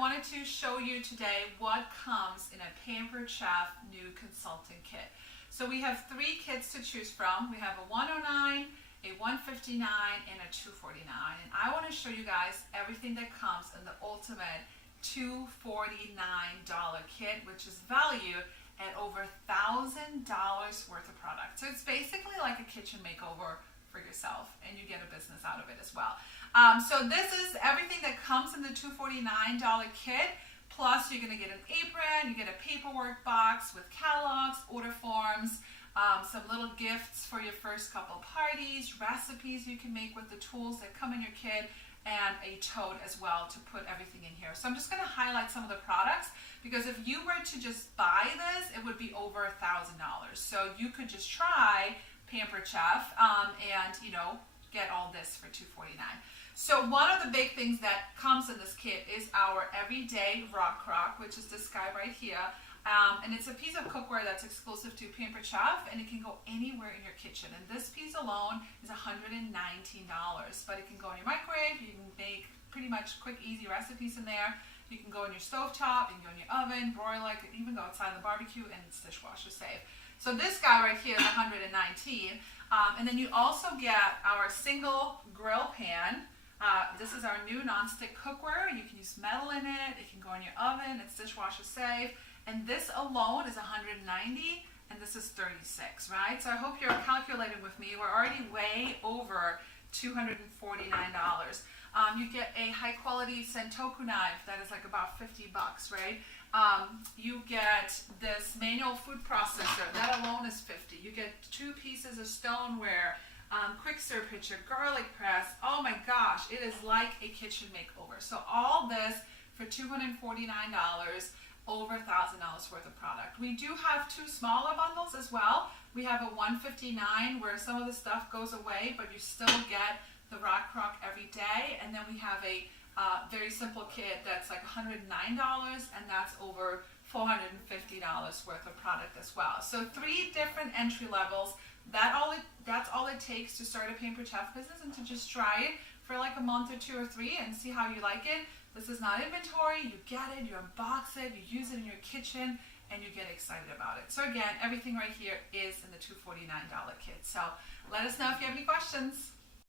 wanted to show you today what comes in a Pampered Chef new consultant kit. So we have 3 kits to choose from. We have a 109, a 159, and a 249. And I want to show you guys everything that comes in the ultimate $249 kit, which is valued at over $1,000 worth of product. So it's basically like a kitchen makeover for yourself, and you get a business out of it as well. So this is everything that comes in the $249 kit. Plus, you're going to get an apron, you get a paperwork box with catalogs, order forms, some little gifts for your first couple parties, recipes you can make with the tools that come in your kit, and a tote as well to put everything in here. So I'm just going to highlight some of the products, because if you were to just buy this, it would be over $1,000. So you could just try Pampered Chef and get all this for $249. So one of the big things that comes in this kit is our everyday rock crock, which is this guy right here. And it's a piece of cookware that's exclusive to Pampered Chef, and it can go anywhere in your kitchen. And this piece alone is $119, but it can go in your microwave. You can make pretty much quick, easy recipes in there. You can go in your stovetop, you can go in your oven, broiler, it can even go outside in the barbecue, and it's dishwasher safe. So this guy right here is $119. And then you also get our single grill pan. This is our new non-stick cookware. You can use metal in it. It can go in your oven. It's dishwasher safe. And this alone is $190, and this is $36, right? So I hope you're calculating with me. We're already way over $249. You get a high-quality Sentoku knife that is like about $50, right? You get this manual food processor. That alone is $50. You get 2 pieces of stoneware, quick stir pitcher, garlic press. Oh my gosh, it is like a kitchen makeover. So all this for $249, over $1,000 worth of product. We do have 2 smaller bundles as well. We have a 159 where some of the stuff goes away, but you still get the rock crock every day. And then we have a very simple kit that's like $109, and that's over $450 worth of product as well. So 3 different entry levels. That's all it takes to start a Pampered Chef business, and to just try it for like a month or 2 or 3 and see how you like it. This is not inventory. You get it, you unbox it, you use it in your kitchen, and you get excited about it. So again, everything right here is in the $249 kit. So let us know if you have any questions.